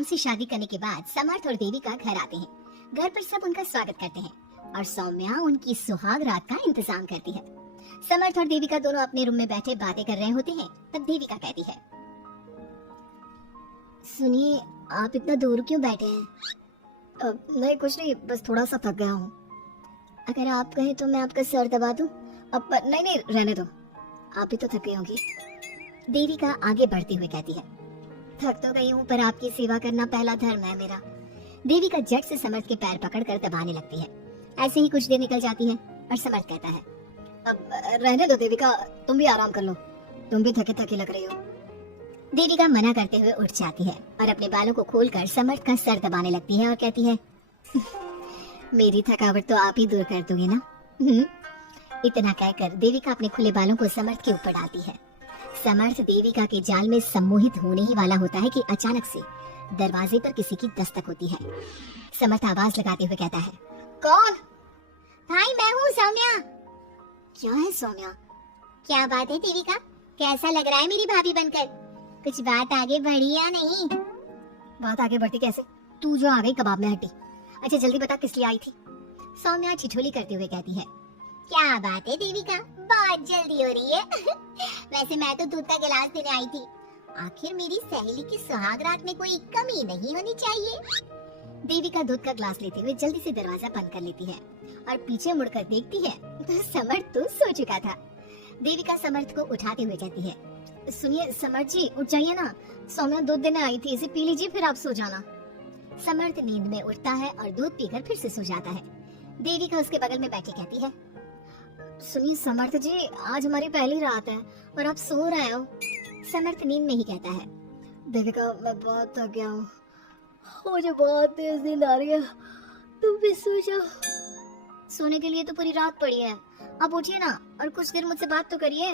राम से शादी करने के बाद समर्थ और देविका घर आते हैं। घर पर सब उनका स्वागत करते हैं और सौम्या उनकी सुहाग रात का इंतजाम करती है। समर्थ और देविका दोनों अपने रूम में बैठे बातें कर रहे होते हैं। तब देविका कहती है, सुनिए, आप इतना दूर क्यों बैठे हैं? नहीं, कुछ नहीं, बस थोड़ा सा थक गया हूँ। अगर आप कहें तो मैं आपका सर दबा दूं? अब नहीं, रहने दो, आप ही तो थक गई होंगी। देविका आगे बढ़ते हुए कहती है, थक तो गई हूँ पर आपकी सेवा करना पहला धर्म है मेरा। देविका झट से समर्थ के पैर पकड़कर दबाने लगती है। ऐसे ही कुछ देर निकल जाती है और समर्थ कहता है, अब रहने दो देविका, तुम भी आराम कर लो, तुम भी थके थके लग रही हो। देविका मना करते हुए उठ जाती है और अपने बालों को खोलकर समर्थ का सर दबाने लगती है और कहती है, मेरी थकावट तो आप ही दूर कर दोगे ना? इतना कहकर देविका अपने खुले बालों को समर्थ के ऊपर डालती है। समर्थ देविका के जाल में सम्मोहित होने ही वाला होता है कि अचानक से दरवाजे पर किसी की दस्तक होती है। समर्थ आवाज लगाते हुए कहता है, कौन? भाई मैं हूँ सौम्या। क्या है सौम्या? क्या बात है देविका, कैसा लग रहा है मेरी भाभी बनकर? कुछ बात आगे बढ़ी या नहीं? बात आगे बढ़ती कैसे? तू जो आ गई कबाब में हड्डी। अच्छा जल्दी बता, किस लिए आई थी? सौम्या ठिठोली करते हुए कहती है, क्या बात है देविका, बहुत जल्दी हो रही है। वैसे मैं तो दूध का गिलास देने आई थी। आखिर मेरी सहेली की सुहाग रात में कोई कमी नहीं होनी चाहिए। देविका दूध का ग्लास लेते हुए जल्दी से दरवाजा बंद कर लेती है और पीछे मुड़कर देखती है तो समर्थ तो सो चुका था। देविका समर्थ को उठाते हुए कहती है, सुनिए समर्थ जी, उठ जाइए ना, सौम्या दूध देने आई थी, इसे पी लीजिए फिर आप सो जाना। समर्थ नींद में उठता है और दूध पीकर फिर से सो जाता है। देविका उसके बगल में बैठी कहती है, सुनिए समर्थ जी, आज हमारी पहली रात है और आप सो रहे हो। समर्थ नींद में ही कहता है, देविका मैं बहुत थक गया हूँ, मुझे बहुत तेज नींद आ रही है, तुम भी सो जाओ। सोने के लिए तो पूरी रात पड़ी है, आप उठिए ना और कुछ देर मुझसे बात तो करिए।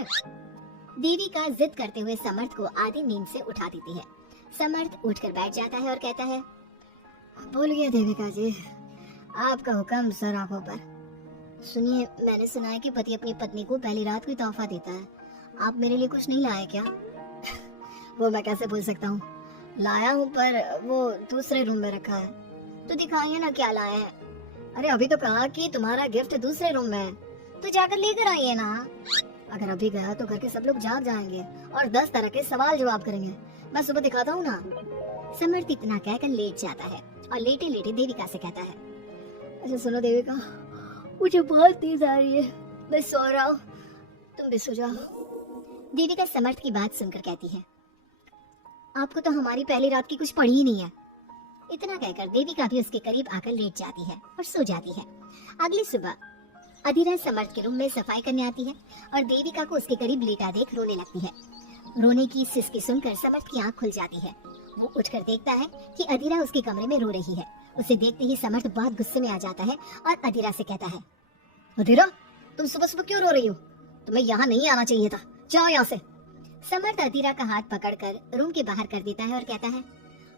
देविका जिद करते हुए समर्थ को आधी नींद से उठा देती है। समर्थ उठकर बैठ जाता है और कहता है, बोलिए देविका जी, आपका हुक्म सर आंखों पर। सुनिए, मैंने सुना है कि पति अपनी पत्नी को पहली रात को तोहफा देता है, आप मेरे लिए कुछ नहीं लाए क्या? वो मैं कैसे भूल सकता हूँ, लाया हूँ पर वो दूसरे रूम में रखा है। तो दिखाइए ना क्या लाए हैं। अरे अभी तो कहा कि तुम्हारा गिफ्ट दूसरे रूम में है, तो जाकर लेकर आइए ना। अगर अभी गया तो घर के सब लोग जाग जाएंगे और 10 तरह के सवाल जवाब करेंगे। मैं सुबह दिखाता हूँ ना। समर्थ इतना कहकर लेट जाता है और लेटे लेटे देविका से कहता है, अच्छा सुनो देविका, मुझे बहुत नींद आ रही है, मैं सो रहा हूँ, तुम भी सो जाओ। देविका समर्थ की बात सुनकर कहती है, आपको तो हमारी पहली रात की कुछ पड़ी ही नहीं है। इतना कहकर देविका भी उसके करीब आकर लेट जाती है और सो जाती है। अगली सुबह अधीरा समर्थ के रूम में सफाई करने आती है और देविका को उसके करीब लेटा देख रोने लगती है। रोने की सिसकी सुनकर समर्थ की आंख खुल जाती है। वो उठकर देखता है कि अधीरा उसके कमरे में रो रही है। उसे देखते ही समर्थ बहुत गुस्से में आ जाता है और अधीरा से कहता है, अधीरा, तुम सुबह सुबह क्यों रो रही हो? तुम्हें यहाँ नहीं आना चाहिए था, जाओ यहाँ से। समर्थ अधीरा का हाथ पकड़कर रूम के बाहर कर देता है और कहता है,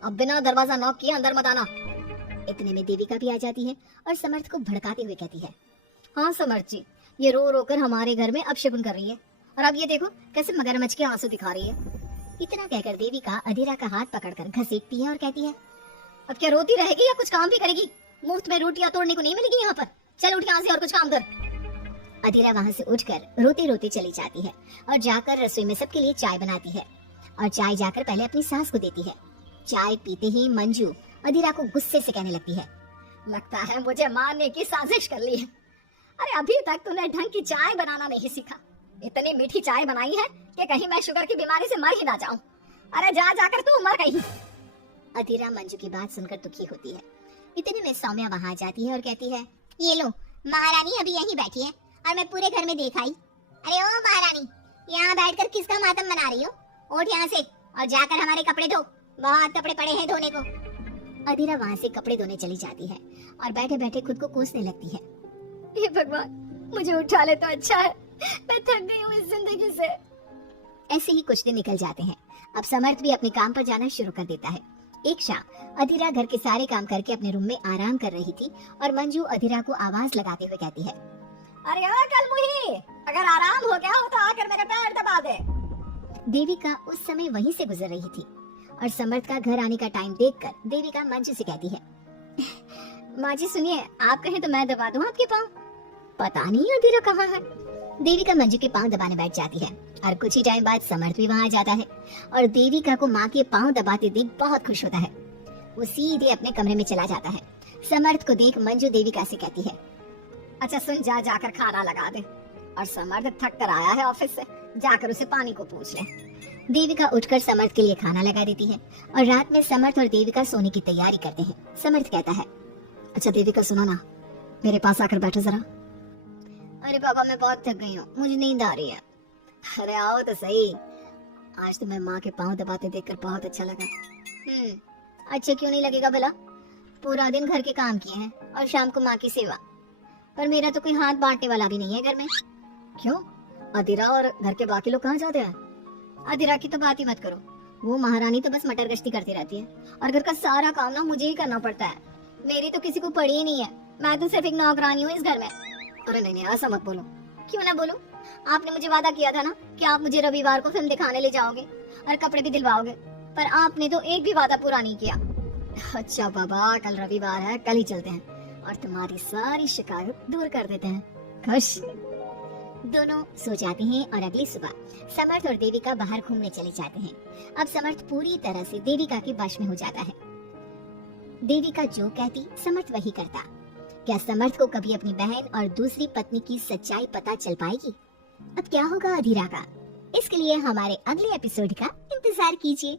अब बिना दरवाजा नॉक किए अंदर मत आना। इतने में देविका भी आ जाती है और समर्थ को भड़काते हुए कहती है, हाँ समर्थ जी, ये रो रो कर हमारे घर में अपशगुन कर रही है और अब ये देखो कैसे मगरमच्छ के आंसू दिखा रही है। इतना कहकर देविका अधीरा का हाथ पकड़कर घसीटती है और कहती है, अब क्या रोती रहेगी या कुछ काम भी करेगी? मुफ्त में रोटियां तोड़ने को नहीं मिलेगी यहाँ पर, चल उठ यहाँ से और कुछ काम कर। अधीरा वहाँ से उठकर रोते रोते चली जाती है और जाकर रसोई में सबके लिए चाय बनाती है और चाय जाकर पहले अपनी सास को देती है। चाय पीते ही मंजू अधीरा को गुस्से से कहने लगती है, लगता है मुझे मारने की साजिश कर ली है। अरे अभी तक तूने ढंग की चाय बनाना नहीं सीखा, इतनी मीठी चाय बनाई है कि कहीं मैं शुगर की बीमारी से मर ही ना जाऊं। अरे जा जाकर तू मर गई। अधीरा मंजू की बात सुनकर दुखी होती है। इतने में सौम्या वहाँ जाती है और कहती है, ये लो, महारानी अभी यहीं बैठी है और मैं पूरे घर में देख आई। अरे ओ महारानी, यहाँ बैठकर किसका मातम मना रही हो? उठ यहाँ से और जाकर हमारे कपड़े धो, बहुत कपड़े पड़े हैं धोने को। अधीरा वहाँ से कपड़े धोने चली जाती है और बैठे बैठे खुद को कोसने लगती है, हे भगवान, मुझे उठा ले तो अच्छा है, मैं थक गई हूँ इस जिंदगी से। ऐसे ही कुछ दिन निकल जाते हैं। अब समर्थ भी अपने काम पर जाना शुरू कर देता है। एक शाम अधीरा घर के सारे काम करके अपने रूम में आराम कर रही थी और मंजू अधीरा को आवाज लगाते हुए कहती है, अरे कल मुही, अगर आराम हो गया हो तो आकर मेरे पैर दबा दे। देविका उस समय वहीं से गुजर रही थी और समर्थ का घर आने का टाइम देखकर देविका मंजू से कहती है, माँ जी सुनिए, आप कहें तो मैं दबा दूं आपके पाँव। पता नहीं अधीरा कहाँ है। देविका मंजू के पाँव दबाने बैठ जाती है और कुछ ही टाइम बाद समर्थ भी वहाँ आ जाता है और देविका को माँ के पाँव दबाते देख बहुत खुश होता है। वो सीधे अपने कमरे में चला जाता है। समर्थ को देख मंजू देविका से कहती है, अच्छा सुन, जाकर खाना लगा दे, और समर्थ थक कर आया है ऑफिस से, जाकर उसे पानी को पूछ ले। देविका उठकर समर्थ के लिए खाना लगा देती है और रात में समर्थ और देविका सोने की तैयारी करते हैं। समर्थ कहता है, अच्छा देविका सुनो ना, मेरे पास आकर बैठो जरा। अरे बाबा मैं बहुत थक गई हूँ, मुझे नींद आ रही है। अरे आओ तो सही, आज तो मैं माँ के पाँव दबाते देखकर बहुत अच्छा लगा। अच्छा क्यों नहीं लगेगा भला, पूरा दिन घर के काम किए हैं और शाम को माँ की सेवा, पर मेरा तो कोई हाथ बांटने वाला भी नहीं है घर में। क्यों, अधीरा और घर के बाकी लोग कहाँ जाते हैं? अधीरा की तो बात ही मत करो, वो महारानी तो बस मटर गश्ती करती रहती है और घर का सारा काम ना मुझे ही करना पड़ता है। मेरी तो किसी को पड़ी ही नहीं है, मैं तो सिर्फ एक नौकरानी हूँ इस घर में। अरे नहीं ऐसा मत बोलो। क्यों ना बोलूं, आपने मुझे वादा किया था ना कि आप मुझे रविवार को फिल्म दिखाने ले जाओगे और कपड़े भी दिलवाओगे, पर आपने तो एक भी वादा पूरा नहीं किया। अच्छा बाबा, कल रविवार है, कल ही चलते हैं और तुम्हारी सारी शिकायत दूर कर देते हैं। खुश। दोनों सो जाते हैं और अगली सुबह समर्थ और देविका बाहर घूमने चले जाते हैं। अब समर्थ पूरी तरह से देविका के वश में हो जाता है। देविका जो कहती समर्थ वही करता। क्या समर्थ को कभी अपनी बहन और दूसरी पत्नी की सच्चाई पता चल पाएगी? अब क्या होगा अधीरा का? इसके लिए हमारे अगले एपिसोड का इंतजार कीजिए।